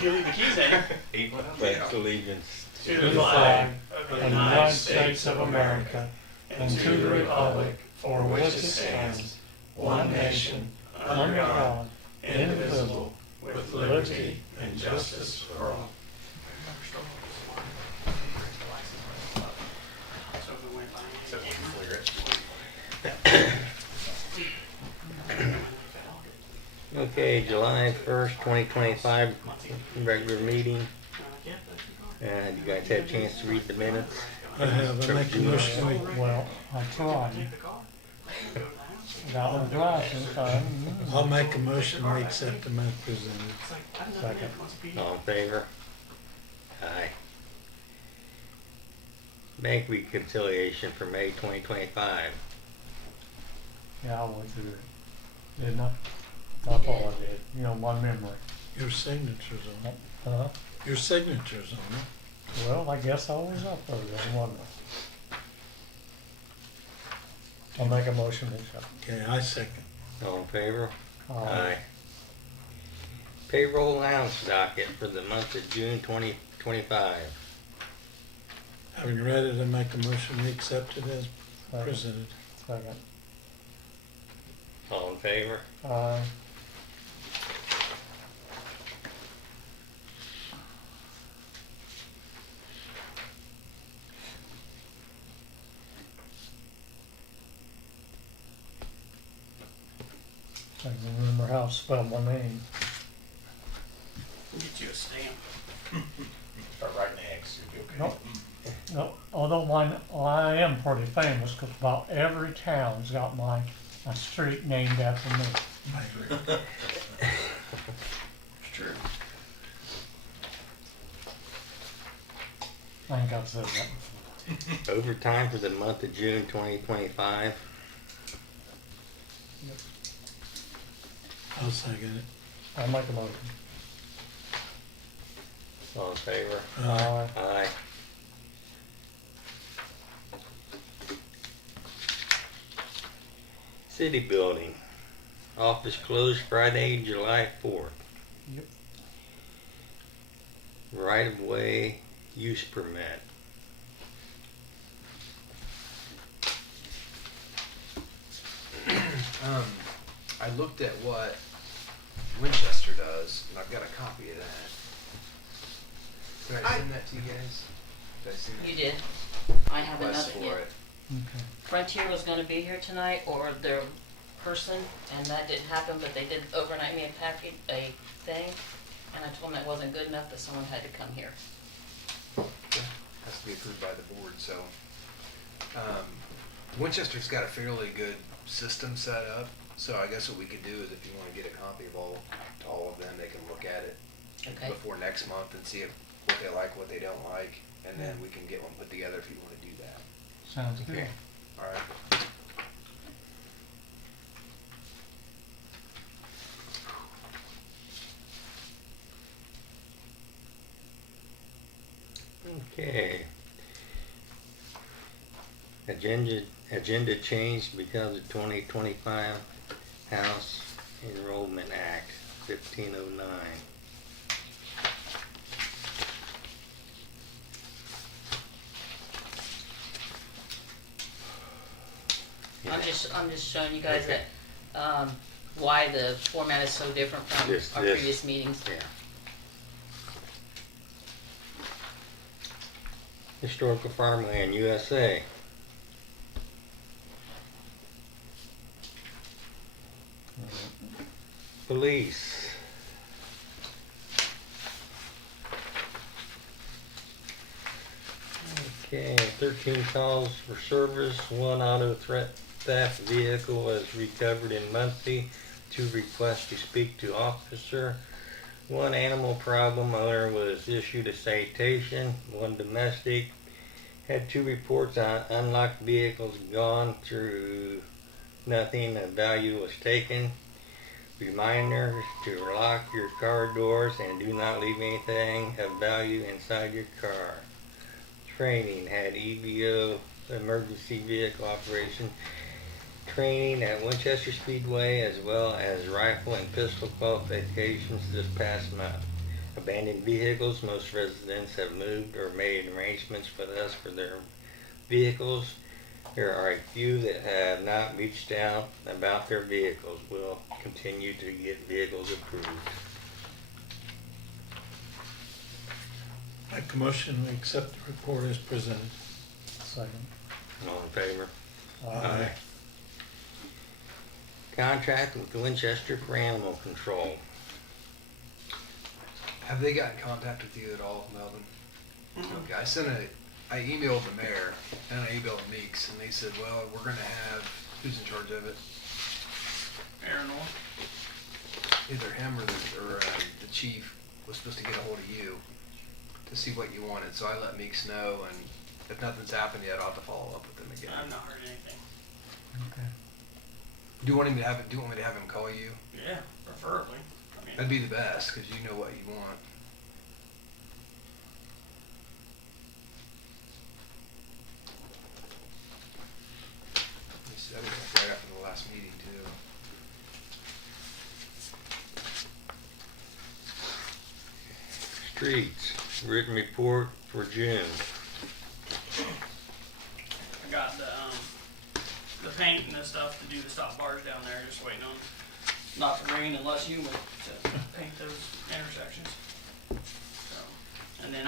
if you leave the keys in. Pledge allegiance To the flag of the United States of America and to the republic for which it stands, one nation, under God, indivisible, with liberty and justice for all. Okay, July 1st, 2025, regular meeting. And you guys had a chance to read the minutes? I have. I make a motion. Well, I tried. Got them dry sometime. I'll make a motion. We accept them as presented. Second. All in favor? Aye. Bank reconciliation for May 2025. Yeah, I went through it. Didn't I? I thought I did. You know, my memory. Your signatures on it. Huh? Your signatures on it. Well, I guess I was up there then, wasn't I? I'll make a motion to accept. Okay, I second. All in favor? Aye. Payroll allowance docket for the month of June 2025. Having read it, I make a motion. We accept it as Second. presented. Second. All in favor? Aye. I can remember how to spell my name. Get you a stamp. Start writing eggs, you'll be okay. Nope. No, although mine, well, I am pretty famous because about every town's got a street named after me. It's true. I think I've said that before. Overtime for the month of June 2025. I'll second it. I'll make a motion. All in favor? Aye. Aye. City building. Office closed Friday, July 4th. Yep. Right of way use permit. I looked at what Winchester does, and I've got a copy of that. Did I send that to you guys? Did I send that? You did. I have Request another for yet. it. Okay. Frontier was gonna be here tonight, or their person, and that didn't happen, but they did overnight me a thing, and I told them that wasn't good enough, that someone had to come here. Has to be approved by the board, so. Winchester's got a fairly good system set up, so I guess what we could do is if you wanna get a copy of all of them, they can look at it Okay. before next month and see what they like, what they don't like, and then we can get one put together if you wanna do that. Sounds good. Okay. Alright. Okay. Agenda changed because of 2025 House Enrollment Act 1509. I'm just showing you guys that, why the format is so different from This- our this- previous meetings. Yeah. Historical Farmland USA. Police. Okay, 13 calls for service, 1 auto theft vehicle was recovered in Muncie, 2 requests to speak to officer, 1 animal problem owner was issued a citation, 1 domestic, had 2 reports on unlocked vehicles gone through nothing of value was taken. Reminders to lock your car doors and do not leave anything of value inside your car. Training had EVO, emergency vehicle operation training at Winchester Speedway, as well as rifle and pistol qualifications this past month. Abandoned vehicles. Most residents have moved or made arrangements with us for their vehicles. There are a few that have not reached out about their vehicles. We'll continue to get vehicles approved. Make a motion, we accept the report as presented. Second. All in favor? Aye. Contract with Winchester for animal control. Have they got in contact with you at all, Melvin? Okay, I emailed the mayor and I emailed Meeks, and they said, well, we're gonna have, who's in charge of it? Aaron, Either him or the chief was supposed to get a hold of you to see what you wanted. So I let Meeks know, and if nothing's happened yet, I'll have to follow up with them again. I've not heard anything. Okay. Do you want me to have him call you? Yeah, preferably. I mean, That'd be the best, because you know what you want. Let me see, that was like right after the last meeting too. Streets, written report for June. I got the paint and the stuff to do the stop bars down there. Just waiting on not to rain and less humid to paint those intersections. So, and then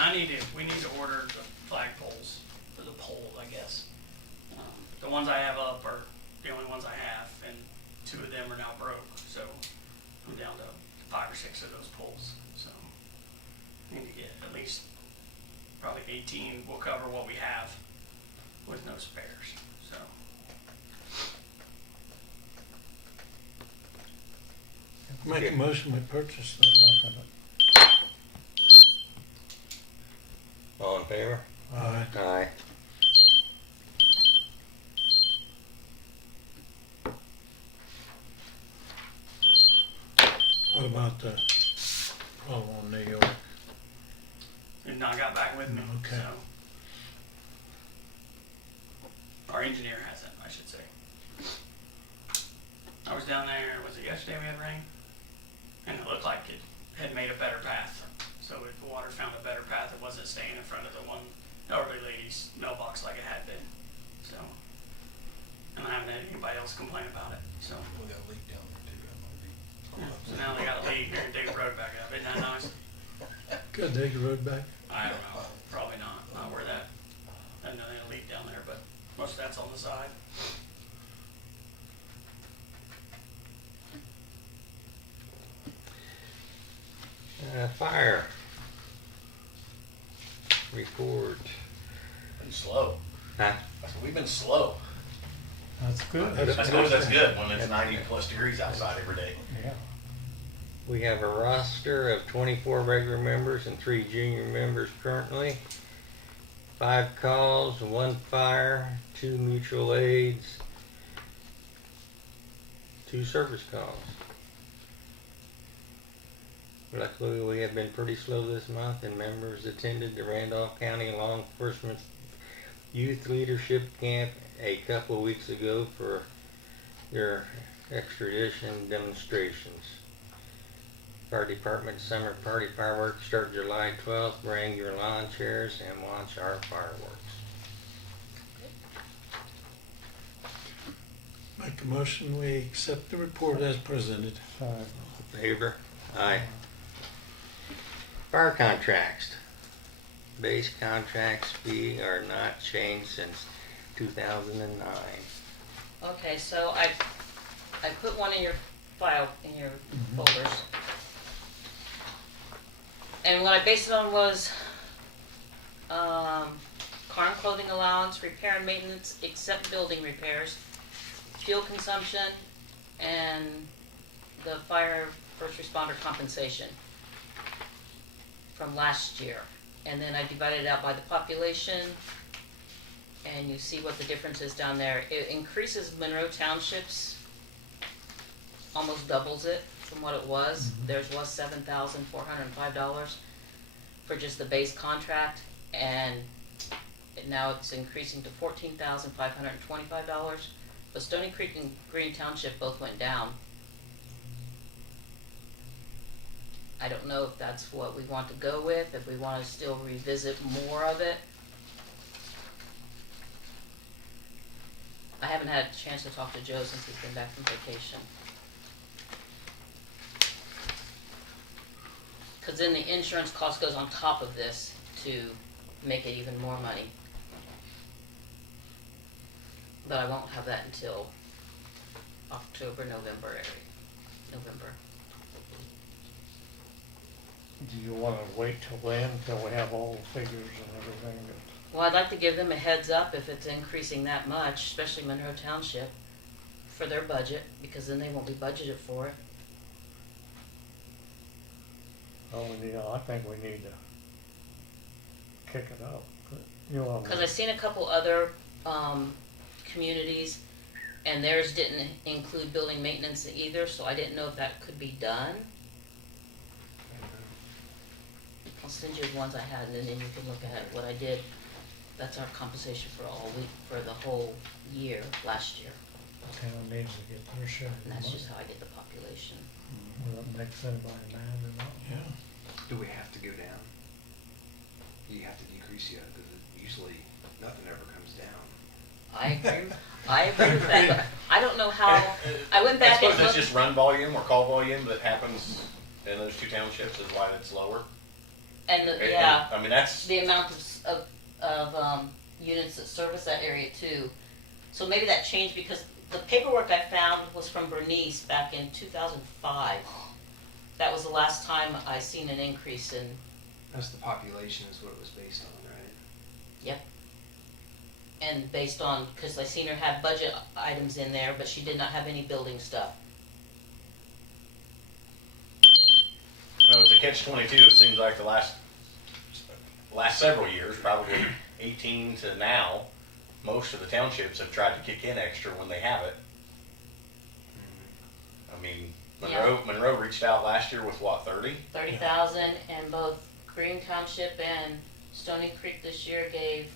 we need to order the flagpoles for the pole, I guess. The ones I have up are the only ones I have, and 2 of them are now broke. So I'm down to 5 or 6 of those poles. So I need to get at least probably 18 will cover what we have with no spares. So Make a motion, we purchase those. Second. All in favor? Aye. Aye. What about the problem on New York? they've not got back with me. Okay. So our engineer hasn't, I should say. I was down there. Was it yesterday we had rain? And it looked like it had made a better path. So if the water found a better path, it wasn't staying in front of the one elderly lady's mailbox like it had been. So, and I haven't had anybody else complain about it. So, We got a leak down there too. That might be. yeah. So now they got a leak. They're gonna dig the road back up. Isn't that nice? Good, dig the road back. I don't know. Probably not. Not where that. I know they had a leak down there, but most of that's on the side. Fire. Report. Been slow. Huh? We've been slow. That's good. I suppose that's good when it's 90+ degrees outside every day. Yeah. We have a roster of 24 regular members and 3 junior members currently. 5 calls, 1 fire, 2 mutual aids, 2 service calls. Luckily, we have been pretty slow this month, and members attended the Randolph County Law Enforcement Youth Leadership Camp a couple of weeks ago for their extradition demonstrations. Fire Department Summer Party Fireworks start July 12th. Bring your lawn chairs and watch our fireworks. Make a motion, we accept the report as presented. Second. Favor? Aye. Fire contracts. Base contracts fee are not changed since 2009. Okay, so I put one in your file, in your folders. And what I based it on was, car and clothing allowance, repair and maintenance, except building repairs, fuel consumption, and the fire first responder compensation from last year. And then I divided it out by the population, and you see what the difference is down there. It increases Monroe Township's, almost doubles it from what it was. Theirs was $7,405 for just the base contract, and now it's increasing to $14,525. But Stony Creek and Green Township both went down. I don't know if that's what we want to go with, if we wanna still revisit more of it. I haven't had a chance to talk to Joe since he's been back from vacation. Cause then the insurance cost goes on top of this to make it even more money. But I won't have that until October, November area, November. Do you wanna wait till then, till we have all the figures and everything? Well, I'd like to give them a heads up if it's increasing that much, especially Monroe Township, for their budget, because then they won't be budgeted for it. Oh, I think we need to kick it up. You want Cause I seen a couple other, communities, and theirs didn't include building maintenance either, so I didn't know if that could be done. I'll send you the ones I had, and then you can look at what I did. That's our compensation for all week, for the whole year, last year, town needs to get their share of the and that's money. just how I did the population. Whether it makes anybody mad or not. Yeah. Do we have to go down? Do you have to decrease yet? Because usually nothing ever comes down. I agree with that. I don't know how, I went back I and suppose it's looked, just run volume or call volume that happens in those two townships is why it's lower. and, And- yeah, I mean, that's, the amount of units that service that area too. So maybe that changed because the paperwork I found was from Bernice back in 2005. That was the last time I seen an increase in, That's the population is what it was based on, right? yep. And based on, cause I seen her have budget items in there, but she did not have any building stuff. no, it's a catch-22. It seems like the last several years, probably 18 to now, most of the townships have tried to kick in extra when they have it. I mean, Monroe reached out last year with what, 30? 30,000, and both Green Township and Stony Creek this year gave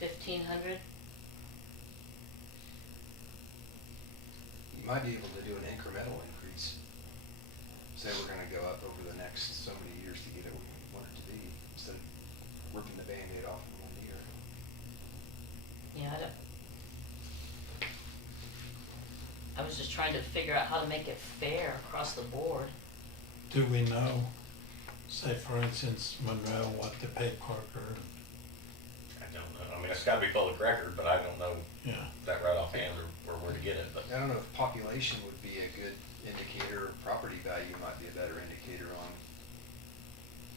1,500. You might be able to do an incremental increase. Say we're gonna go up over the next so many years to get it where we want it to be, instead of ripping the Band-Aid off in 1 year. Yeah, I was just trying to figure out how to make it fair across the board. Do we know, say for instance, Monroe, what to pay Parker? I don't know. I mean, it's gotta be public record, but I don't know Yeah. that right offhand or where to get it, but. I don't know if population would be a good indicator, property value might be a better indicator on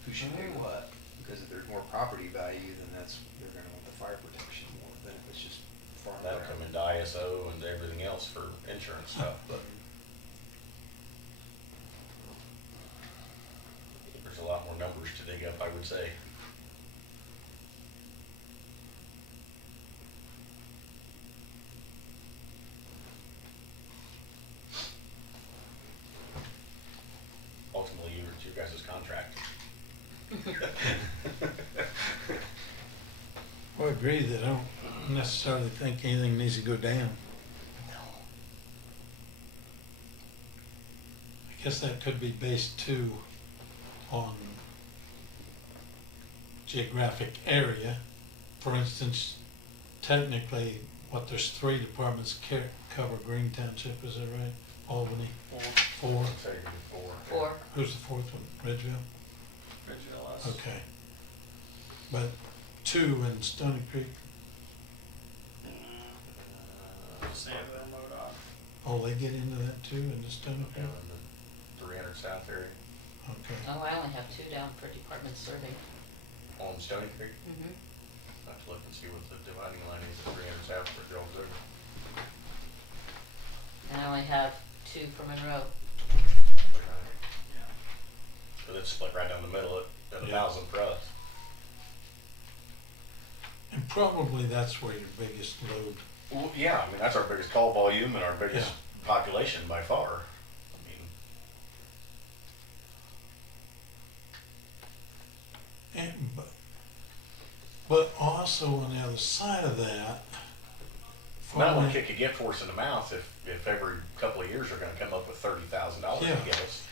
who should pay what. Because if there's more property value, then they're gonna want the fire protection more than if it's just farm That'll come ground. into ISO and everything else for insurance stuff, but there's a lot more numbers to dig up, I would say. Ultimately, it's your guys' contract. Well, I agree that I don't necessarily think anything needs to go down. I guess that could be based too on geographic area. For instance, technically, there's 3 departments cover Green Township, is that right? Albany, 4. Say you do 4. Or, Who's the 4th one? Ridgeville? Ridgeville us. Okay. But 2 in Stony Creek, Sanville, MoDOT. oh, they get into that too, in the Stony Creek? Down in the 300 South area Okay. oh, I only have 2 down for department survey. on Stony Creek. Mm-hmm. I have to look and see what the dividing line is at 300 South for Jones River. And I only have 2 for Monroe. But it's split right down the middle at Yeah. 1,000 for us. And probably that's where your biggest load, Well, yeah, I mean, that's our biggest call volume and our biggest Yeah. population by far. I mean, but also on the other side of that, not one farming- kick could get for us in the mouth if every couple of years we're gonna come up with $30,000 Yeah. to get us.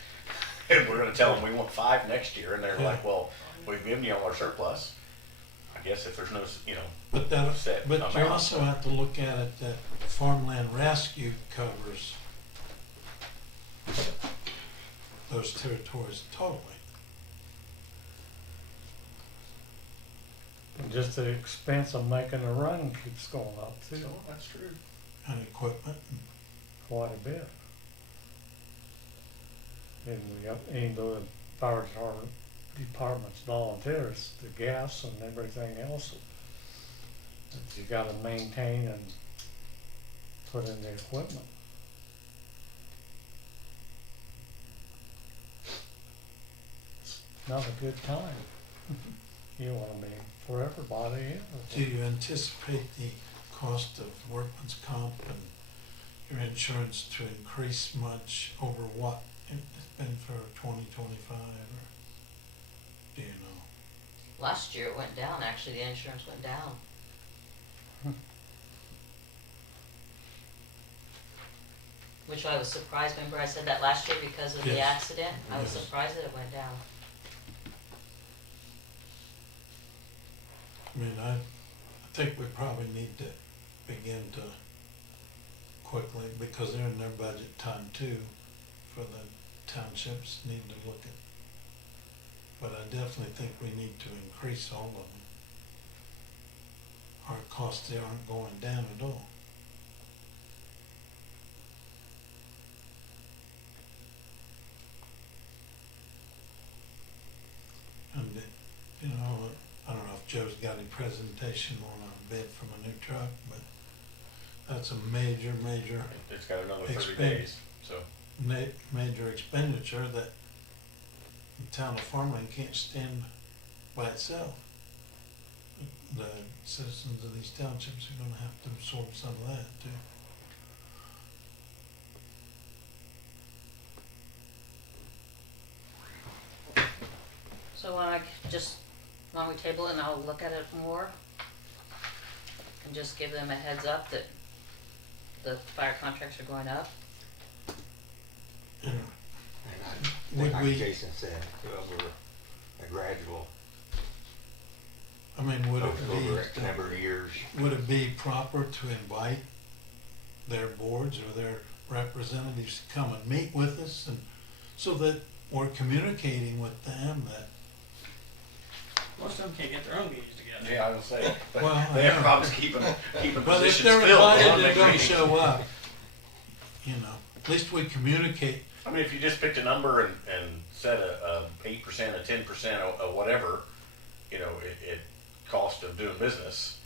And we're gonna tell them we want 5 next year, and they're Yeah. like, well, we've given you all our surplus. I guess if there's no, But that, set but you amount. also have to look at it that farmland rescue covers those territories totally. And just the expense of making the run keeps going up too, So, that's true. And equipment, quite a bit. And we got, even though the fire department's volunteers, the gas and everything else that you gotta maintain and put in the equipment. It's not a good time. You know what I mean, for everybody. do you anticipate the cost of workman's comp and your insurance to increase much over what it's been for 2025, or do you know? Last year it went down, actually, the insurance went down. Which I was surprised, remember I said that last year because of the Yes. accident? I was Yes. surprised that it went down. I mean, I think we probably need to begin to quickly, because they're in their budget time too, for the townships need to look at. But I definitely think we need to increase all of them. Our costs there aren't going down at all. And, you know, I don't know if Joe's got any presentation on a bid from a new truck, but that's a major It's got another 30 Expense. days, so. major expenditure that the town of Farmland can't stand by itself. The citizens of these townships are gonna have to absorb some of that too. So why don't we table it and I'll look at it more? And just give them a heads up that the fire contracts are going up? And Would would we, Jason said, over a gradual, I mean, would over it a number of years. would it be proper to invite their boards or their representatives to come and meet with us, and so that we're communicating with them that, Most of them can't get their own meetings together. Yeah, I was gonna say, but Well, I they have know. problems keeping well, if positions they're filled. They wanna invited and make don't meetings. show up, you know, at least we communicate. I mean, if you just picked a number and set a 8%, a 10%, a whatever, you know, it cost of doing business,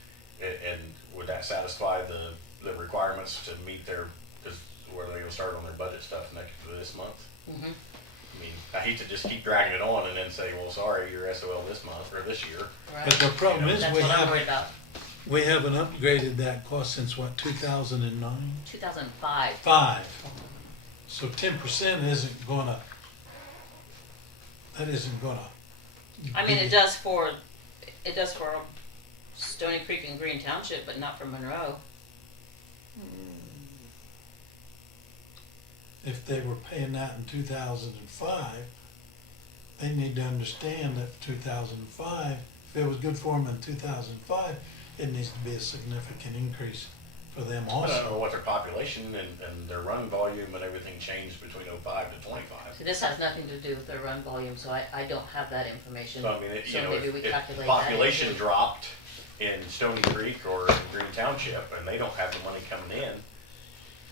and would that satisfy the requirements to meet their, is where they're gonna start on their budget stuff this month? Mm-hmm. I mean, I hate to just keep dragging it on and then say, well, sorry, you're SOL this month or this year. But the problem is, That's we what I'm worried haven't, about. we haven't upgraded that cost since what, 2009? 2005. 5. So 10% isn't gonna, that isn't gonna. I mean, be- it does for Stony Creek and Green Township, but not for Monroe. If they were paying that in 2005, they need to understand that 2005, if it was good for them in 2005, it needs to be a significant increase for them I don't know also. what their population and their run volume and everything changed between 05 to 25. So this has nothing to do with their run volume, so I don't have that information. So I mean, you So know, maybe if we if calculate that population into- dropped in Stony Creek or in Green Township, and they don't have the money coming in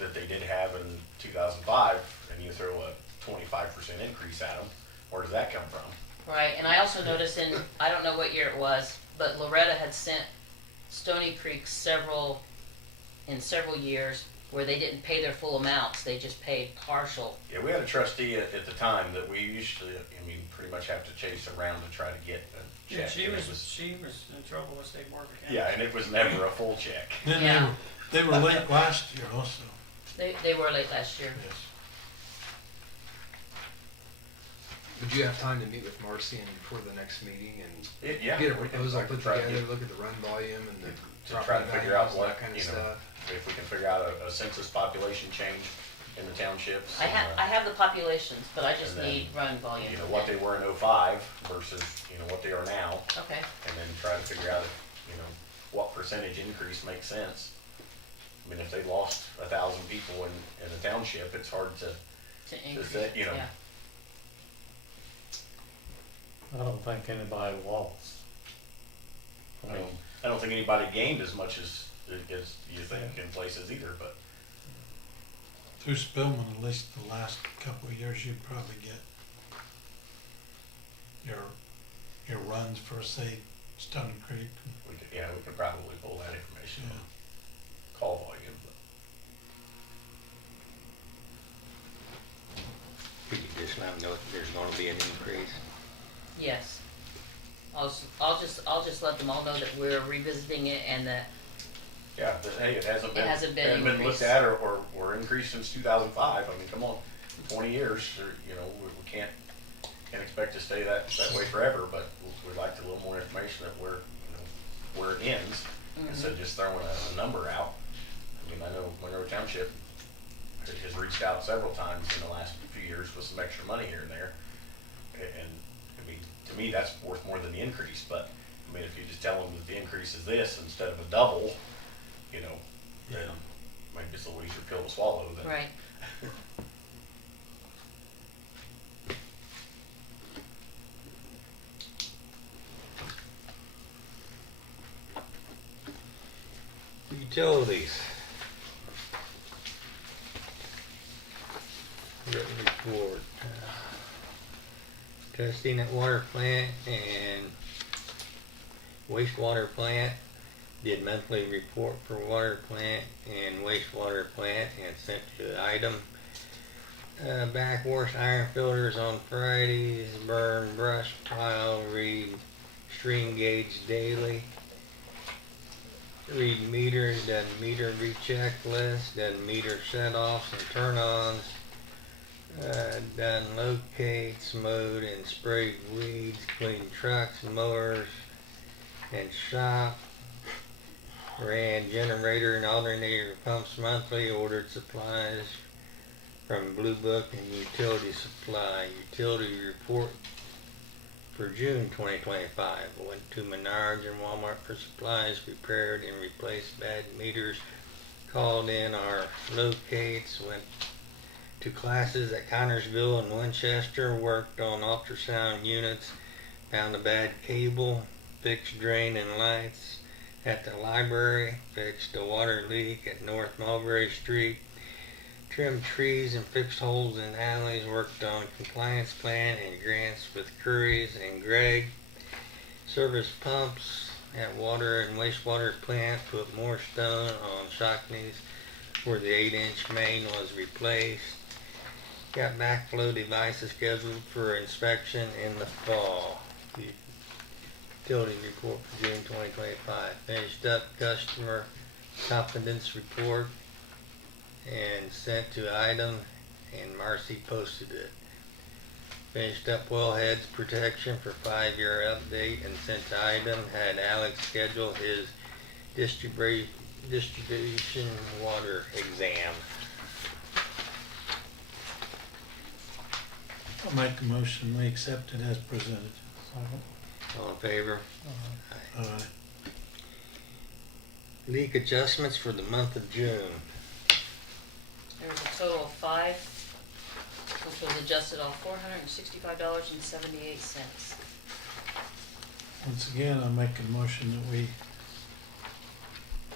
that they did have in 2005, and you throw a 25% increase at them, where does that come from? Right, and I also noticed I don't know what year it was, but Loretta had sent Stony Creek in several years where they didn't pay their full amounts, they just paid partial. Yeah, we had a trustee at the time that we usually, I mean, pretty much have to chase around to try to get a Yeah, check. she and it was in trouble with state board of accounts. Yeah, and it was never a full check. Then Yeah. they were late last year also. They were late last year. Yes. Would you have time to meet with Marcy and before the next meeting and Yeah. get a we can- proposal I can put try to together, get- look at the run volume and the to try property to figure values out and what, that kind of you know, stuff? if we can figure out a census population change in the townships. I and, have the populations, but I just and then, need run volume. you know, what they were in '05 versus, you know, what they are now, Okay, and then try to figure out, you know, what percentage increase makes sense. I mean, if they lost 1,000 people in a township, it's hard to increase, say, you know. yeah. I don't think anybody lost. I mean, I don't think anybody gained as much as you think in places either, but Through Spillman, at least the last couple of years, you'd probably get your runs for, say, Stony Creek. we could probably pull that information Yeah. on call volume. Could you just let them know if there's gonna be an increase? Yes. I'll just let them all know that we're revisiting it and that, Yeah, but hey, it hasn't been, hasn't been looked increased. at or increased since 2005. I mean, come on, 20 years, you know, we can't expect to stay that way forever, but we'd like a little more information of where, you know, where it ends, instead of just throwing a number out. I mean, I know Monroe Township has reached out several times in the last few years with some extra money here and there, and I mean, to me, that's worth more than the increase, but, I mean, if you just tell them that the increase is this instead of a double, you know, then maybe it's a little easier pill to swallow than. right. Utilities. Written report. Testing at water plant and wastewater plant. Did monthly report for water plant and wastewater plant and sent to item. Backwash iron filters on Fridays. Burn brush pile. Read stream gauge daily. Read meters, done meter recheck list, done meter set-offs and turn-ons, done locates, mowed and sprayed weeds, cleaned trucks, mowers, and shop, ran generator and alternator pumps monthly, ordered supplies from Blue Book and Utility Supply. Utility report for June 2025. Went to Menards and Walmart for supplies, repaired and replaced bad meters, called in our locates, went to classes at Connersville and Winchester, worked on ultrasound units, found a bad cable, fixed drain and lights at the library, fixed a water leak at North Mulberry Street, trimmed trees and fixed holes in alleys, worked on compliance plan and grants with Curry's and Gregg, serviced pumps at water and wastewater plant, put more stone on Shockneys where the 8-inch main was replaced, got backflow devices scheduled for inspection in the fall. Utility report for June 2025. Finished up customer confidence report and sent to item, and Marcy posted it. Finished up wellheads protection for 5-year update and sent to item. Had Alex schedule his distribution water exam. I'll make a motion, we accept it as presented. All in favor? Aye. Leak adjustments for the month of June. There's a total of 5, which was adjusted on $465.78. Once again, I'll make a motion that we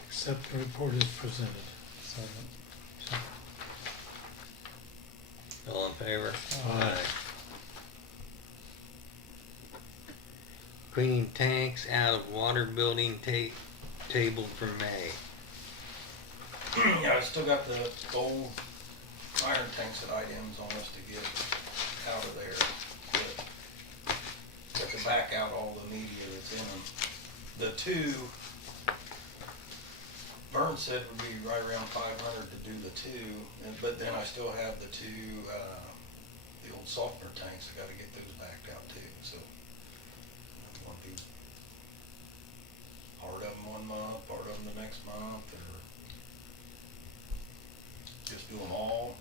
accept the report as presented. All in favor? Aye. Cleaning tanks out of water building tabled for May. Yeah, I still got the old iron tanks that IDM's on us to get out of there. Got to back out all the media that's in them. The two, Vern said would be right around 500 to do the two, but then I still have the two, the old softener tanks. I gotta get those backed out too, so. I want to do part of them 1 month, part of them the next month, or just do them all.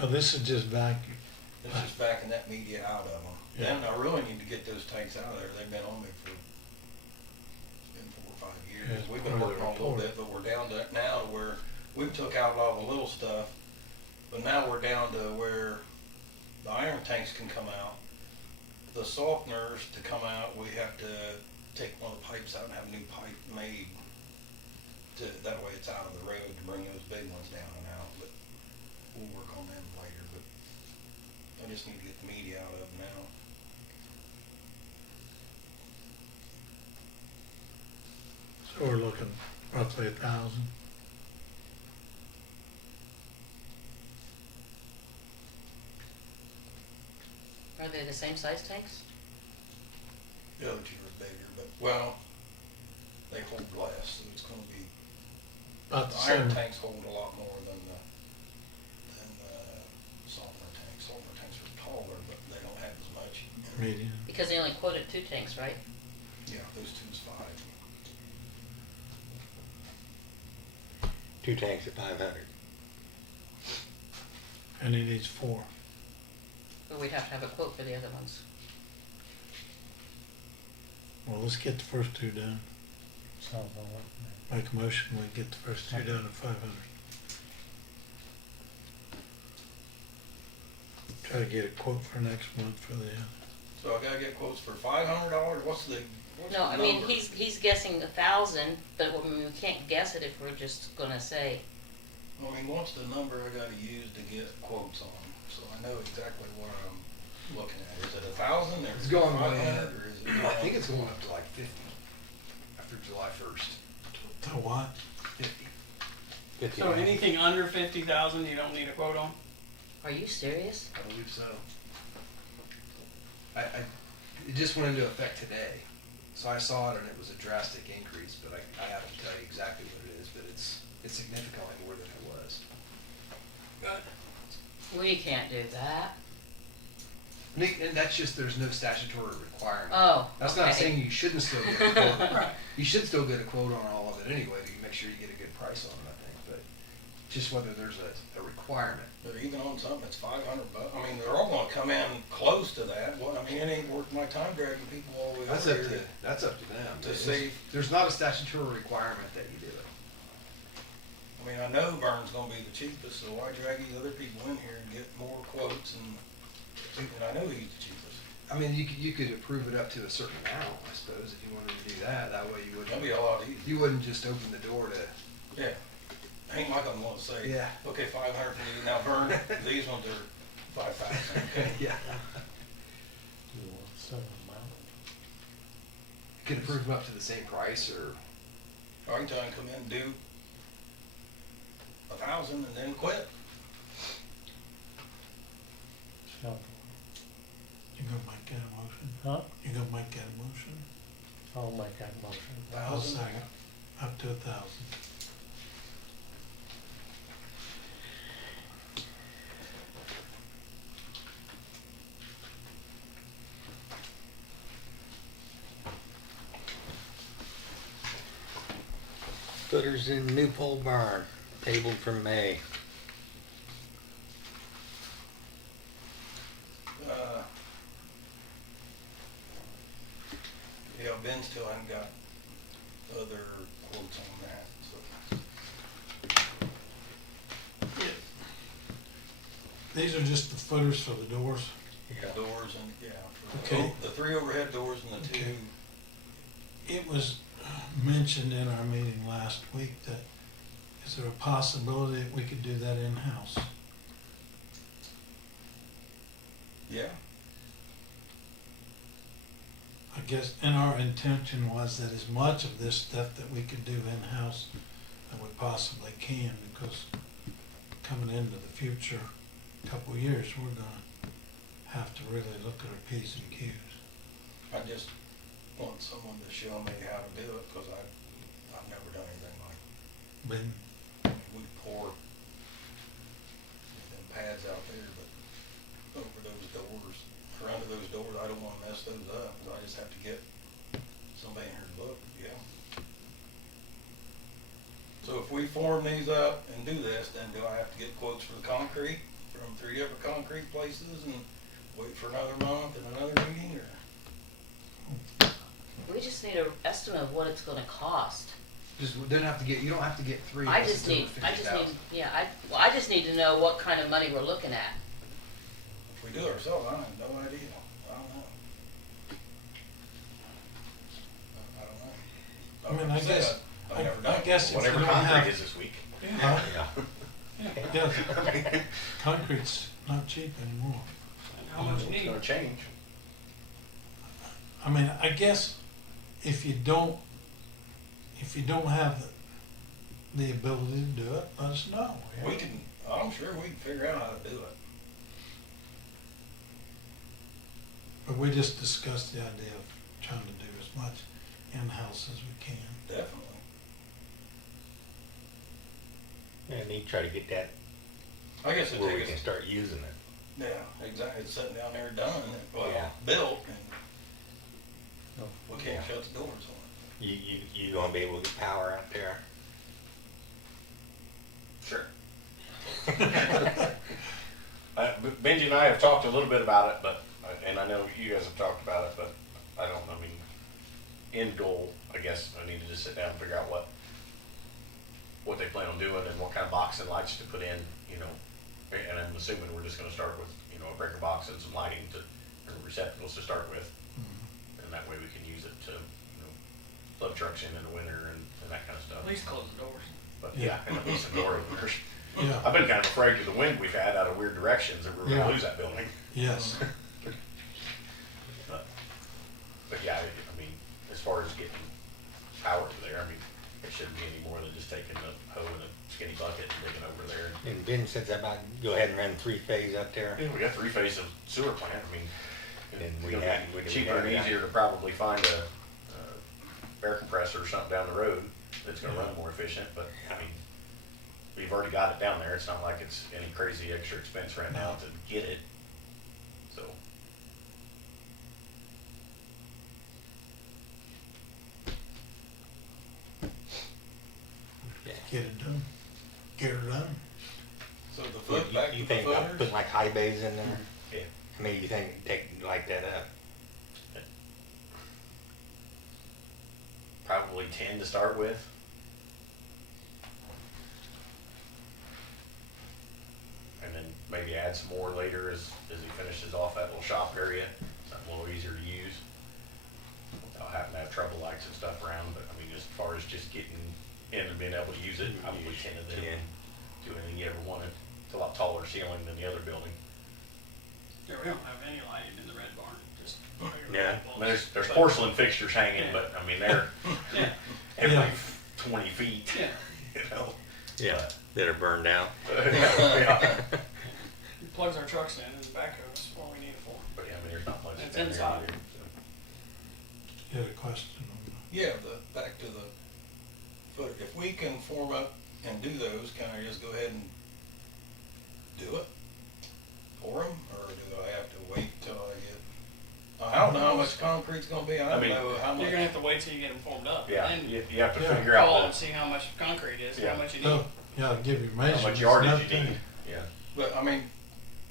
Oh, this is just vacuum. It's just backing that media out of them. Yeah. Then I really need to get those tanks out of there. They've been on me for, it's been 4 or 5 years. Yeah, it's We've been part of working the on a little report. bit, but we're down to now to where we took out a lot of the little stuff. But now we're down to where the iron tanks can come out. The softeners to come out, we have to take one of the pipes out and have a new pipe made. That way it's out of the road to bring those big ones down and out, but we'll work on them later, but I just need to get the media out of them now. So we're looking roughly 1,000. Are they the same size tanks? The other two are bigger, but, well, they hold less, so it's gonna be, About the the iron same. tanks hold a lot more than the softener tanks. Softener tanks are taller, but they don't have as much. Medium. Because they only quoted 2 tanks, right? Yeah, those two's 5. 2 tanks at 500. And he needs 4. But we'd have to have a quote for the other ones. Well, let's get the first 2 done. Sounds all right. Make a motion, we get the first 2 done at 500. Try to get a quote for next month for the, So I gotta get quotes for $500, what's the No, I mean, number? he's guessing 1,000, but I mean, we can't guess it if we're just gonna say, I mean, what's the number I gotta use to get quotes on, so I know exactly what I'm looking at. Is it 1,000 or It's going way 500 up. or is it? I think it's going up to like 50 after July 1st. to what? 50. 50 So miles. anything under 50,000, you don't need a quote on? are you serious? I believe so. It just went into effect today, so I saw it and it was a drastic increase, but I have to tell you exactly what it is, but it's significantly more than it was. We can't do that. And that's just, there's no statutory requirement. Oh, That's not okay. saying you shouldn't still get a quote. You should still get a quote on all of it anyway, to make sure you get a good price on it, I think, but just whether there's a requirement. But even on something that's $500, I mean, they're all gonna come in close to that. What, I mean, it ain't worth my time dragging people all the way That's over up here. that's up to them. To save- There's not a statutory requirement that you do it. I mean, I know Vern's gonna be the cheapest, so why drag these other people in here and get more quotes and I know he's the cheapest. I mean, you could approve it up to a certain amount, I suppose, if you wanted to do that. That way you That'd be wouldn't, a lot easier. you wouldn't just open the door to, Yeah. Ain't like I'm gonna say, Yeah. okay, 500 for you. Now Vern, these ones are 5,000, okay? yeah. You want to set an amount? You could approve them up to the same price or, Or I can tell him come in and do 1,000 and then quit. So, You gonna make that a motion? huh? You gonna make that a motion? I'll make that motion. I'll 1,000. second. Up to 1,000. Footers in New Pole Barn, tabled from May. Yeah, Ben still hasn't got other quotes on that, so. These are just the footers for the doors. Yeah. Doors and, yeah, for Okay. the 3 overhead doors and the 2. Okay. It was mentioned in our meeting last week that, is there a possibility that we could do that in-house? Yeah, I guess, and our intention was that as much of this stuff that we could do in-house that we possibly can, because coming into the future couple of years, we're gonna have to really look at our P's and Q's. I just want someone to show me how to do it, cause I've never done anything like, Ben, we pour them pads out there, but over those doors, or under those doors, I don't wanna mess those up, I just have to get somebody in here to look, yeah. So if we form these up and do this, then do I have to get quotes for the concrete, from 3 different concrete places and wait for another month and another meeting, or? We just need an estimate of what it's gonna cost. Just, don't have to get, you don't have to get 3. I unless just it's need, over I just need, 50,000. yeah, I just need to know what kind of money we're looking at. If we do it ourselves, I have no idea. I don't know. I don't know. I mean, I guess, I've never done I it. guess if you Whatever don't concrete have, is this week. huh? Yeah. Yeah, concrete's not cheap anymore. And how much you It's need. gonna change. I mean, I guess if you don't have the ability to do it, let us know. We can, I'm sure we can figure out how to do it. But we just discussed the idea of trying to do as much in-house as we can. Definitely. And you try to get that I guess it'd where we take can us, start using it. yeah, exactly, it's sitting down there done, well, Yeah. built, and No. we can't shut the doors on it. You gonna be able to get power out there? Sure. Benji and I have talked a little bit about it, but, and I know you guys have talked about it, but I don't, I mean, end goal, I guess, I need to just sit down and figure out what they plan on doing and what kind of box and lights to put in, you know. And I'm assuming we're just gonna start with, you know, a breaker box and some lighting or receptacles to start with. And that way we can use it to, you know, plug trucks in the winter and that kind of stuff. At least close the doors. But yeah, and at least some door openers. Yeah, I've been kind of afraid of the wind we've had out of weird directions that we're Yeah. gonna lose that building. yes. But yeah, I mean, as far as getting power to there, I mean, it shouldn't be any more than just taking a hoe and a skinny bucket and digging over there. And Ben says about go ahead and run 3-phase up there. Yeah, we got 3 phases of sewer plant, I mean, And it's we gonna had- be we cheaper and had- easier to probably find a air compressor or something down the road that's gonna run more efficient, but I mean, we've already got it down there, it's not like it's any crazy extra expense right now to get it, so. Get it done. Get it done. So the foot, back to You the think about footers, putting like high bays in there? Yeah. Maybe you think take like that up? Probably 10 to start with. And then maybe add some more later as he finishes off that little shop area, something a little easier to use. Without having to have trouble lights and stuff around, but I mean, as far as just getting in and being able to use it, probably 10 of them. 10. Do anything you ever wanted. It's a lot taller ceiling than the other building. Yeah, we don't have any lighting in the red barn, just regular Yeah. light I bulbs. mean, there's But- porcelain fixtures hanging, but I mean, they're Yeah, every Yeah. 20 feet, yeah. you know. Yeah, that are burned out. Yeah. It plugs our trucks in and backhoes, what we need it for. But yeah, I mean, there's not much. It's down there inside. either, You had a question on yeah, back to the foot, if we can form up and do those, can I just go ahead and do it for them, or do I have to wait till I get, I don't know how much concrete's gonna be, I I don't mean, know how You're much. gonna have to wait till you get them formed up. Yeah, And you have to Yeah. figure out call and the- see how much concrete is, Yeah. how much you that. need. So, yeah, I'll give you how measurements. much yardage and you everything. need. Yeah. But, I mean,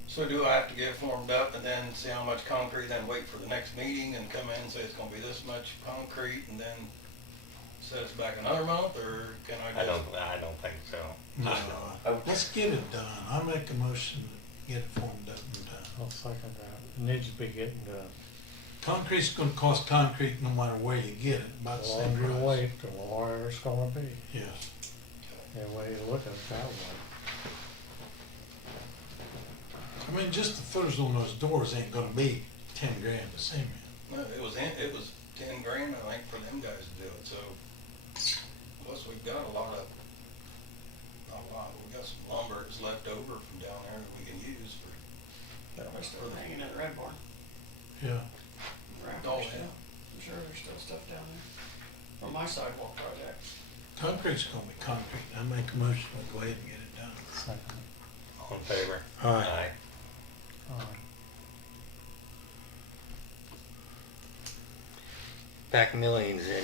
so do I have to get it formed up and then see how much concrete, then wait for the next meeting and come in and say it's gonna be this much concrete and then set us back another month, or can I I just? don't think so. No, I would- let's get it done. I'll make a motion to get it formed up and done. I'll second that. It needs to be getting done. Concrete's gonna cost concrete no matter where you get it, about The the same longer you price. wait, the longer it's gonna be. Yes. Any way you look at it that way. I mean, just the footers on those doors ain't gonna be 10 grand to cement. No, it was 10 grand, I think, for them guys to do it, so. Plus, we've got a lot of, not a lot, we got some lumber that's left over from down there that we can use for. They're still hanging in the red barn. Yeah. Wrappers Oh, still. yeah. I'm sure there's still stuff down there. On my sidewalk project. Concrete's gonna be concrete. I make a motion to go ahead and get it done. Second. All in favor? Aye. Back millions in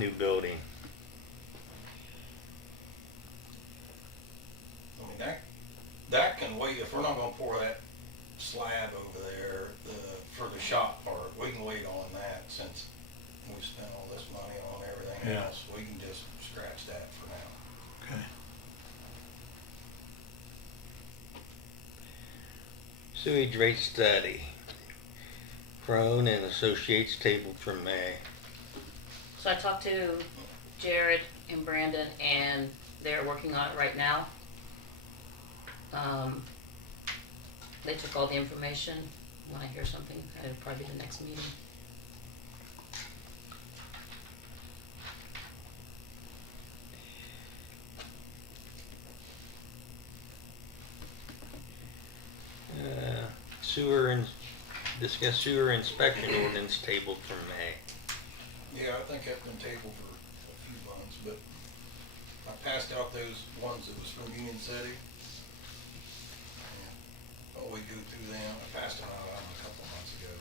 new building. I mean, that can wait, if we're not gonna pour that slab over there, for the shop part, we can wait on that since we spent all this money on everything Yeah. else, we can just scratch that for now. Okay. Sewage rate study. Crone and Associates tabled from May. So I talked to Jared and Brandon, and they're working on it right now. They took all the information. When I hear something, it'll probably be the next meeting. Discuss sewer inspection ordinance tabled from May. Yeah, I think that's been tabled for a few months, but I passed out those ones that was from Union City. Oh, we go through them, I passed them out a couple months ago.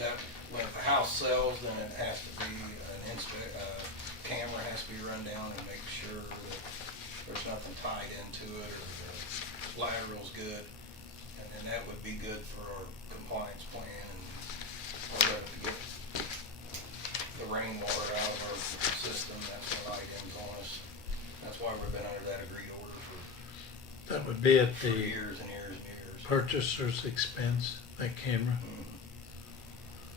That, when if a house sells, then it has to be camera has to be run down and make sure that there's nothing tied into it or the lateral's good. And then that would be good for our compliance plan and all that to get the rainwater out of our system. That's what IDM's on us. That's why we've been under that agreed order That would be at for the years and years and years. purchaser's expense, that camera.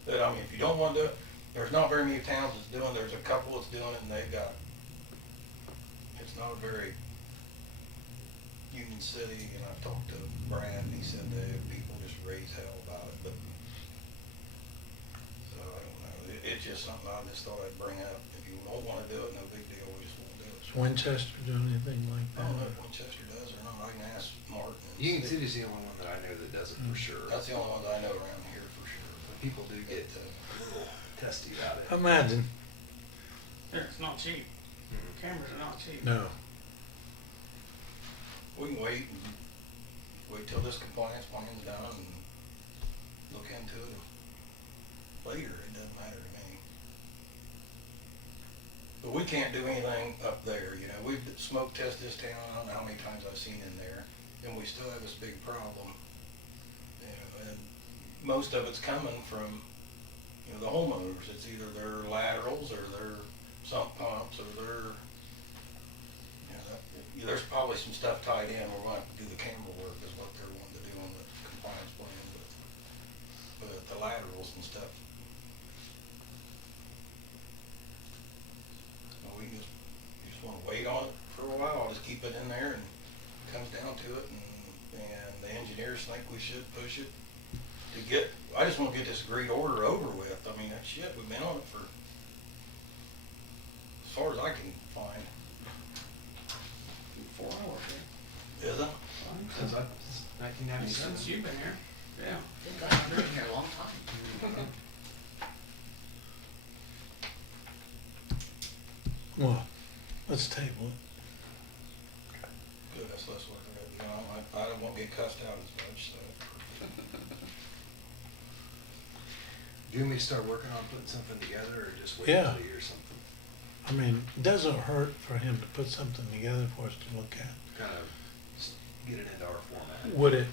But I mean, if you don't want to do it, there's not very many towns that's doing it. There's a couple that's doing it and they've got, it's not a very, Union City, and I talked to Brad and he said that people just raise hell about it, but, so I don't know. It's just something I just thought I'd bring up. If you don't want to do it, no big deal, we just won't do it. Does Winchester do anything like I don't know that? if Winchester does or not. I can ask Martin. and Union see. City's the only one that I know that does it for sure. That's the only one that I know around here for sure. But people do get a little testy about it. Imagine, It's not cheap. Mhm. Cameras are not cheap. no. We can wait till this compliance plan's done and look into it later, it doesn't matter to me. But we can't do anything up there, you know, we've smoke test this town, I don't know how many times I've seen in there, and we still have this big problem. You know, and most of it's coming from, you know, the homeowners, it's either their laterals or their sump pumps or their, there's probably some stuff tied in, we're gonna have to do the camera work is what they're wanting to do on the compliance plan, but the laterals and stuff. Well, we just wanna wait on it for a while, just keep it in there and it comes down to it and the engineers think we should push it to get, I just wanna get this agreed order over with. I mean, that shit, we've been on it for, as far as I can find. 4 hours, Is it? Since 1997. Since you've been here, yeah. Good God, I've been here a long time. Well, let's table it. Good, that's less work, you know, I won't get cussed out as much, so. Do you want me to start working on putting something together or just wait Yeah. until you hear something? I mean, it doesn't hurt for him to put something together for us to look at. Kind of get it into our format.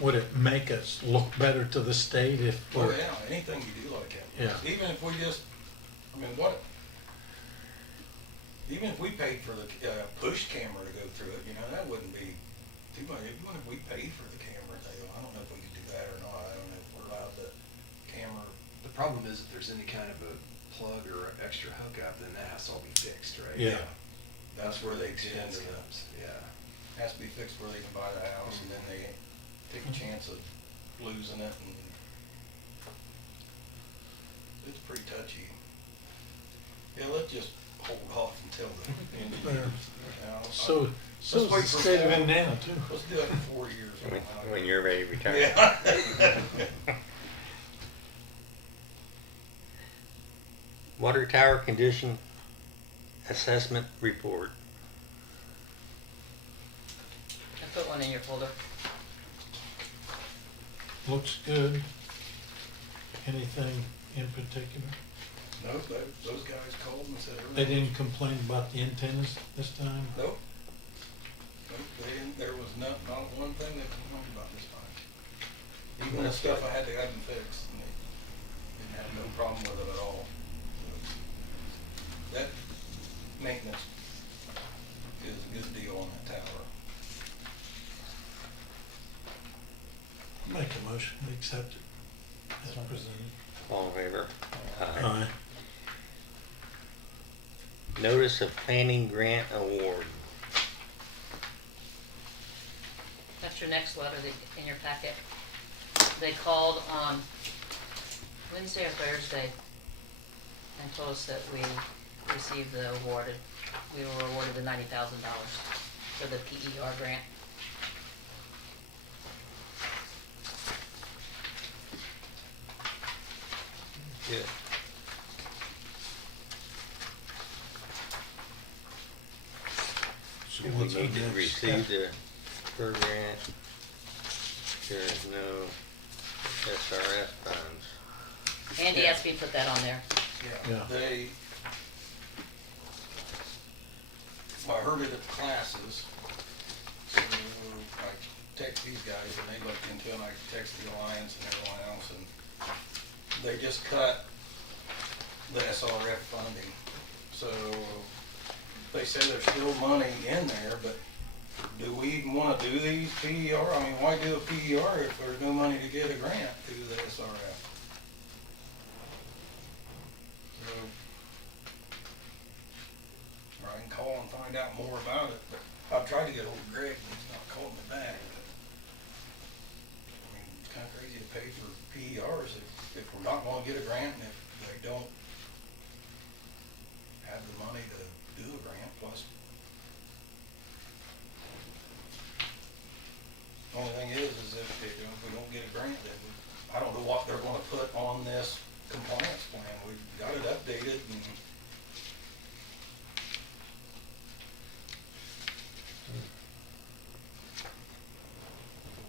Would it make us look better to the state if Well, we're, yeah, anything you do like that. Yeah. Even if we just, I mean, even if we paid for the push camera to go through it, you know, that wouldn't be too much. Even if we paid for the camera, I don't know if we could do that or not. I don't know if we're allowed the camera. The problem is if there's any kind of a plug or extra hookup, then that has to all be fixed, right? Yeah. That's where they get expense into the, comes, yeah. has to be fixed where they can buy the house and then they take a chance of losing it and it's pretty touchy. Yeah, let's just hold off until the end of the year. so, so Let's wait it's the for state of four- Indiana too. Let's do it in 4 years. When you're ready to retire. Yeah. Water tower condition assessment report. I put one in your folder. Looks good. Anything in particular? No, those guys called and said They everything. didn't complain about the antennas this time? Nope. Nope. there was not one thing they complained about this time. Even the stuff I had to have them fixed, and they didn't have no problem with it at all. That maintenance is a good deal on that tower. Make a motion, we accept it as presented. All in favor? Aye. Aye. Notice of planning grant award. That's your next letter in your packet. They called on Wednesday or Thursday and told us that we received the awarded, we were awarded the $90,000 for the PER grant. Good. So Do we what's our need to next receive step? the per grant? There is no SRF funds. Andy asked me to put that on there. Yeah. I heard it at classes, so I text these guys and they looked into it, and I text the Alliance and everyone else, and they just cut the SRF funding. So they say there's still money in there, but do we even wanna do these PER? I mean, why do a PER if there's no money to get a grant through the SRF? So, or I can call and find out more about it, but I've tried to get hold of Greg, and he's not calling me back. I mean, it's kinda crazy to pay for PERs if we're not gonna get a grant, and if they don't have the money to do a grant, plus. The only thing is if we don't get a grant, then I don't know what they're gonna put on this compliance plan. We've got it updated and.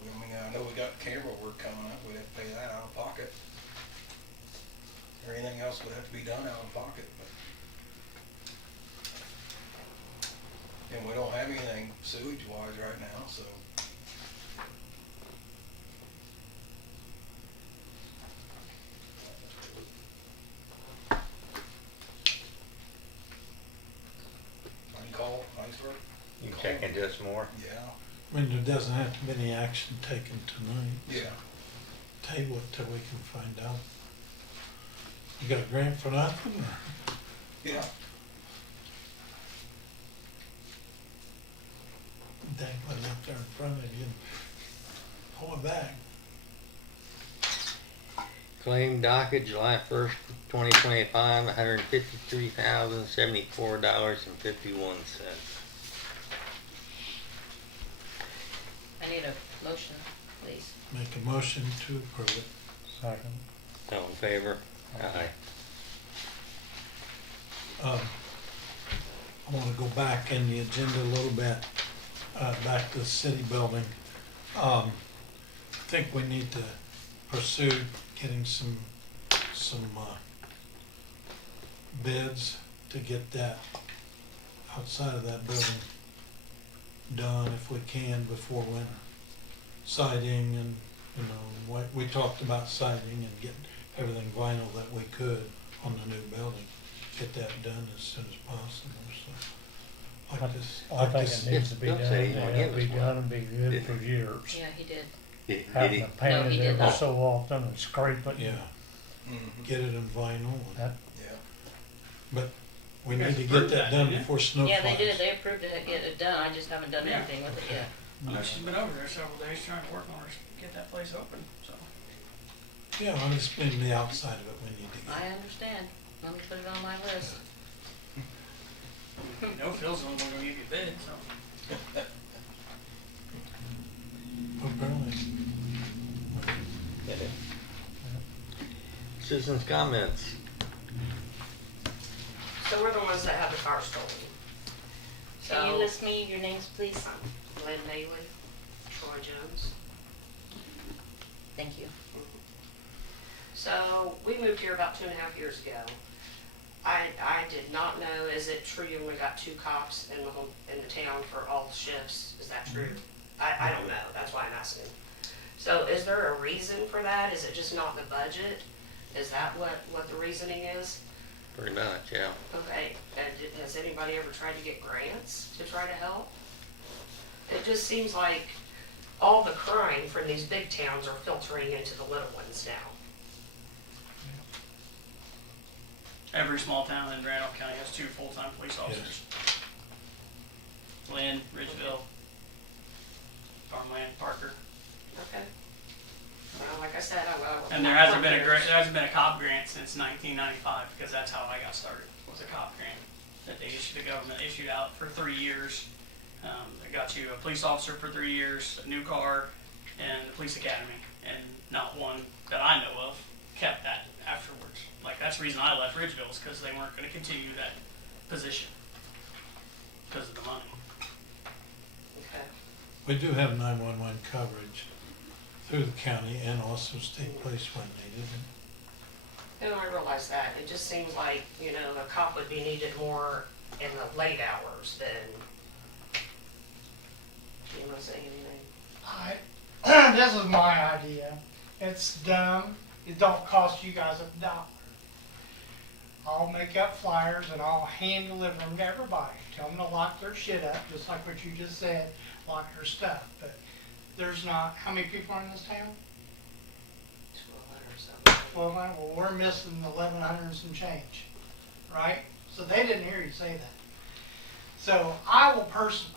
I mean, I know we got camera work coming up, we'd have to pay that out of pocket. Or anything else would have to be done out of pocket, but. And we don't have anything sewage wise right now, so. I can call, Iceberg. You check into this more? Yeah, I mean, there doesn't have to be any action taken tonight. yeah. Table it till we can find out. You got a grant for nothing, or? Yeah. Dangling up there in front of you and pull it back. Claim docket July 1st, 2025, $153,074.51. I need a motion, please. Make a motion to approve it. Second. All in favor? Aye. I wanna go back in the agenda a little bit, back to the city building. I think we need to pursue getting some bids to get that outside of that building done if we can before winter. Siding and, we talked about siding and getting everything vinyl that we could on the new building. Get that done as soon as possible, so. I think it needs to be Don't done, say you wanna it'll give be us one. done and be good for years. Yeah, he did. Did Having he? to paint No, he it did every not. so often and scrape it. Yeah, Mm-hmm. get it in vinyl, and- That- Yeah. but we You need guys to get approved that that, done didn't you? before snow Yeah, flies. they did, they approved it, get it done, I just haven't done Yeah. anything with it yet. I know she's been over there several days trying to work on her, get that place open, so. Yeah, and it's been the outside of it we need to I get. understand, let me put it on my list. No, Phil's the only one gonna give you a bid, so. Apparently. Citizens' comments. So we're the ones that have the fire stolen. Can you So, list me your names, please? Lynn Daly, Troy Jones. Thank you. So we moved here about 2.5 years ago. I did not know, is it true you only got 2 cops in the town for all shifts? Is that true? I don't know, that's why I'm asking. So is there a reason for that? Is it just not in the budget? Is that what the reasoning is? Pretty much, yeah. Okay, and has anybody ever tried to get grants to try to help? It just seems like all the crime from these big towns are filtering into the little ones now. Every small town in Randolph County has 2 full-time police officers. Lynn, Ridgeville, Farmland, Parker. Okay. Well, like I said, And there hasn't been a cop grant since 1995, because that's how I got started, was a cop grant that the government issued out for 3 years. It got you a police officer for 3 years, a new car, and the police academy. And not one that I know of kept that afterwards. Like, that's the reason I left Ridgeville, is because they weren't gonna continue that position because of the money. Okay. We do have 911 coverage through the county and also state police when needed. And I realize that. It just seems like, a cop would be needed more in the late hours than, do you want to say anything? This is my idea. It's dumb. It don't cost you guys $1. I'll make up flyers and I'll hand deliver them to everybody. Tell them to lock their shit up, just like what you just said, lock their stuff. But there's not, how many people are in this town? 1200 or something. 1,200. Well, we're missing 1,100 and some change, right? So they didn't hear you say that. So I will personally,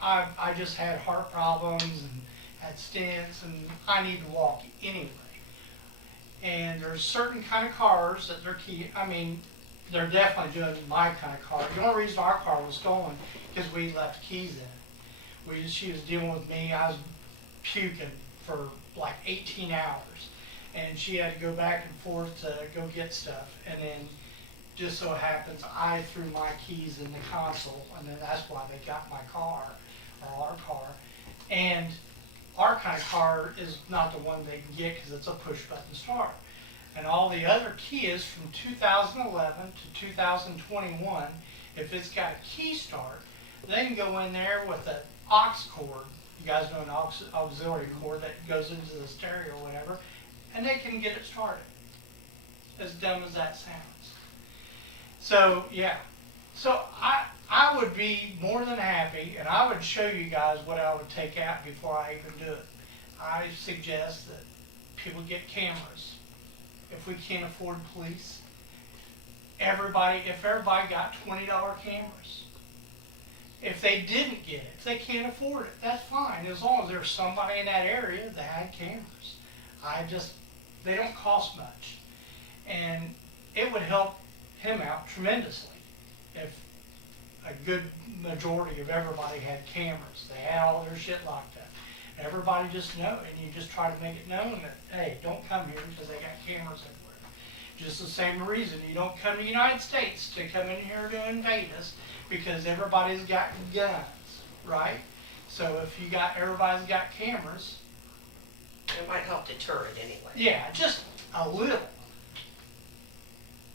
I just had heart problems and had stents and I need to walk anyway. And there's certain kind of cars that they're definitely doing my kind of car. The only reason our car was stolen is we left keys in it. She was dealing with me, I was puking for like 18 hours. And she had to go back and forth to go get stuff. And then just so happens I threw my keys in the console, and then that's why they got my car, or our car. And our kind of car is not the one they can get because it's a push-button start. And all the other Kias from 2011 to 2021, if it's got a key start, they can go in there with an aux cord. You guys know an auxiliary cord that goes into the stereo or whatever, and they can get it started. As dumb as that sounds. So, yeah. So I would be more than happy, and I would show you guys what I would take out before I even do it. I suggest that people get cameras. If we can't afford police, if everybody got $20 cameras. If they didn't get it, if they can't afford it, that's fine, as long as there's somebody in that area that had cameras. They don't cost much. And it would help him out tremendously if a good majority of everybody had cameras. They had all their shit locked up. Everybody just know, and you just try to make it known that, hey, don't come here because they got cameras everywhere. Just the same reason you don't come to the United States to come in here to invade us, because everybody's got guns, right? So if everybody's got cameras. It might help deter it anyway. Yeah, just a little.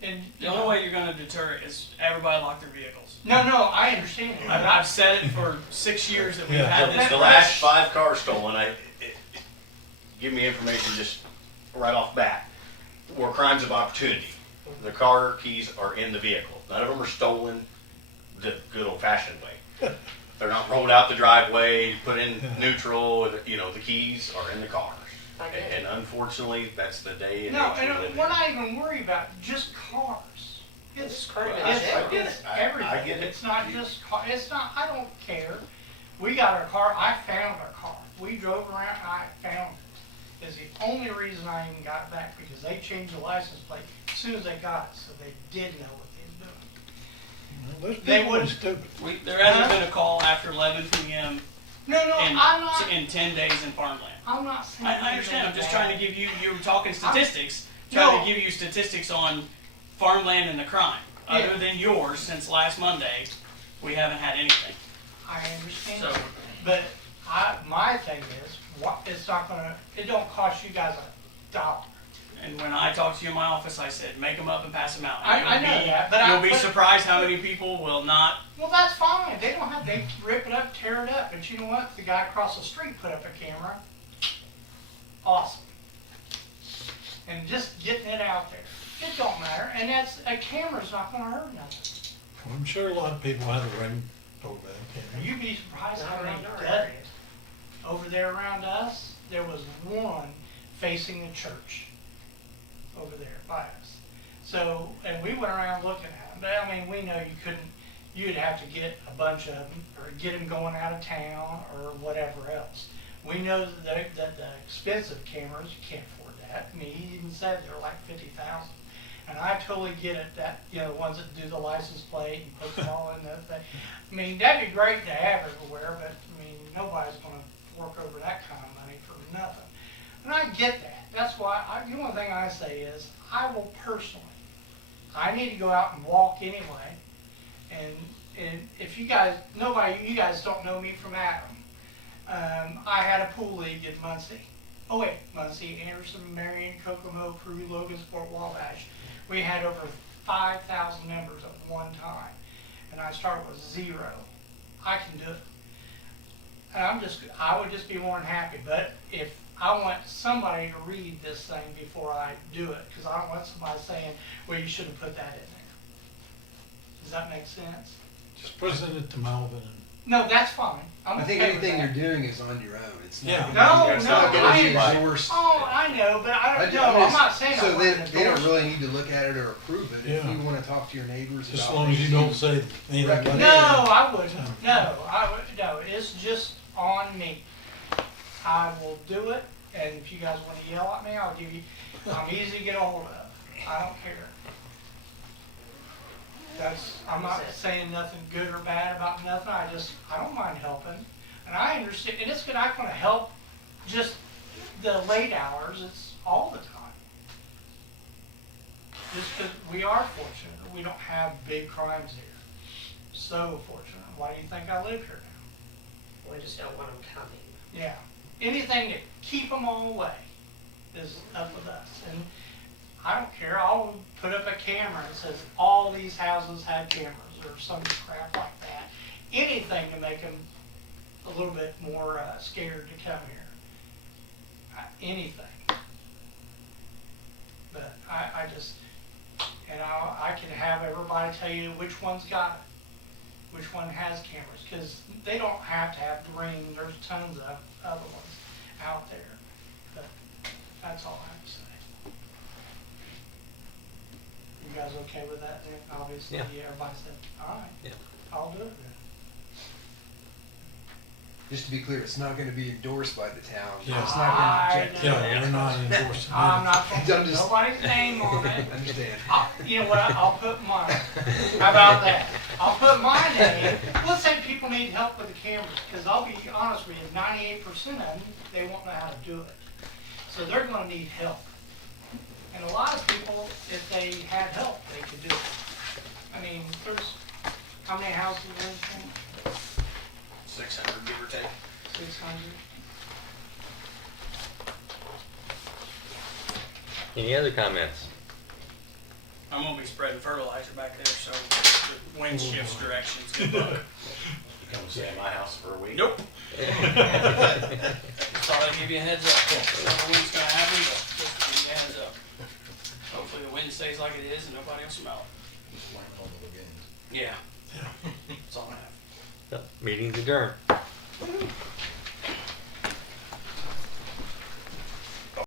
And The only way you're gonna deter it is everybody lock their vehicles. No, I understand it. I've said it for 6 years that we've Yeah. had this. The last 5 cars stolen, give me information just right off bat, were crimes of opportunity. The car keys are in the vehicle. None of them are stolen the good old fashioned way. They're not rolled out the driveway, put in neutral, the keys are in the cars. I get it. And unfortunately, that's the day and No, age we live and in. we're not even worried about just cars. It's crime in Well, general. It's I everything. get it. It's not just car. It's not. I don't care. We got our car. I found our car. We drove around. I found it. Is the only reason I even got it back, because they changed the license plate as soon as they got it, so they did know what they were doing. Those They people are wouldn't- stupid. There hasn't been a call after 11 p.m. No, I'm not. in 10 days in farmland. I'm not saying. I understand. I'm just trying to give you. You were talking statistics. No. Trying to give you statistics on farmland and the crime. Yeah. Other than yours, since last Monday, we haven't had anything. I understand. So- But my thing is, it don't cost you guys $1. And when I talked to you in my office, I said, make them up and pass them out. I And know you'll be- that, but You'll be surprised how many people will not. Well, that's fine. They don't have, they rip it up, tear it up. But you know what? The guy across the street put up a camera. Awesome. And just getting it out there. It don't matter. And a camera's not gonna hurt nothing. I'm sure a lot of people have a ring over that camera. You'd be surprised how Not many around our doesn't. area. Over there around us, there was one facing the church over there by us. So, and we went around looking at them, but I mean, we know you couldn't, you'd have to get a bunch of them, or get them going out of town, or whatever else. We know that the expensive cameras, you can't afford that. I mean, he even said they're like 50,000. And I totally get it, that, you know, ones that do the license plate and put them all in the thing. I mean, that'd be great to have everywhere, but, I mean, nobody's gonna fork over that kind of money for nothing. And I get that. That's why, the only thing I say is, I will personally, I need to go out and walk anyway. And if you guys, you guys don't know me from Adam. I had a pool league in Muncie. Oh wait, Muncie, Anderson, Marion, Kokomo, Crew, Logan, Fort Wabash. We had over 5,000 members at one time. And I started with 0. I can do it. And I would just be more than happy. But if I want somebody to read this thing before I do it, because I don't want somebody saying, well, you should have put that in there. Does that make sense? Just present it to Melvin and No, that's fine. I'm I think okay with anything that. you're doing is on your own. It's not. Yeah. gonna No, be- no, it's not gonna I be understand. endorsed. Oh, I know, but I don't I know. I'm just- not saying I So want they, to they don't endorse it. really need to look at it or approve it. If Yeah. you wanna talk to your neighbors just as about long as you things, don't say anything about it. No, I wouldn't. No, no. It's just on me. I will do it, and if you guys want to yell at me, I'll give you. I'm easy to get a hold of. I don't care. I'm not saying nothing good or bad about nothing. I don't mind helping, and I understand. And it's not going to help just the late hours. It's all the time. Just because we are fortunate that we don't have big crimes here. So fortunate. Why do you think I live here now? We just don't want them coming. Yeah. Anything to keep them all away is up with us. And I don't care. I'll put up a camera that says all these houses have cameras or some crap like that. Anything to make them a little bit more scared to come here. Anything. But I just, and I can have everybody tell you which one's got it, which one has cameras, because they don't have to have the Ring. There's tons of other ones out there. But that's all I have to say. You guys okay with that then? Obviously, Yeah. everybody said, all right, Yeah. I'll do it then. just to be clear, it's not gonna be endorsed by the town. Yeah. It's not gonna project. Yeah, we're not endorsing I'm it. not going to I'm put just- nobody's name on it. Understand. You know what, I'll put mine. How about that? I'll put my name. Let's say people need help with the cameras, because I'll be honest with you, 98% of them, they won't know how to do it. So they're gonna need help. And a lot of people, if they had help, they could do it. I mean, there's, how many houses are in town? 600, give or take. 600? Any other comments? I'm gonna be spreading fertilizer back there, so the wind shifts directions. Good luck. You come stay at my house for a week. Nope. Just thought I'd give you a heads up. Don't know when it's gonna happen, but just to give you a heads up. Hopefully the wind stays like it is and nobody will smell Just blame it on the lagoons. it. Yeah. That's all I have. Meeting's adjourned.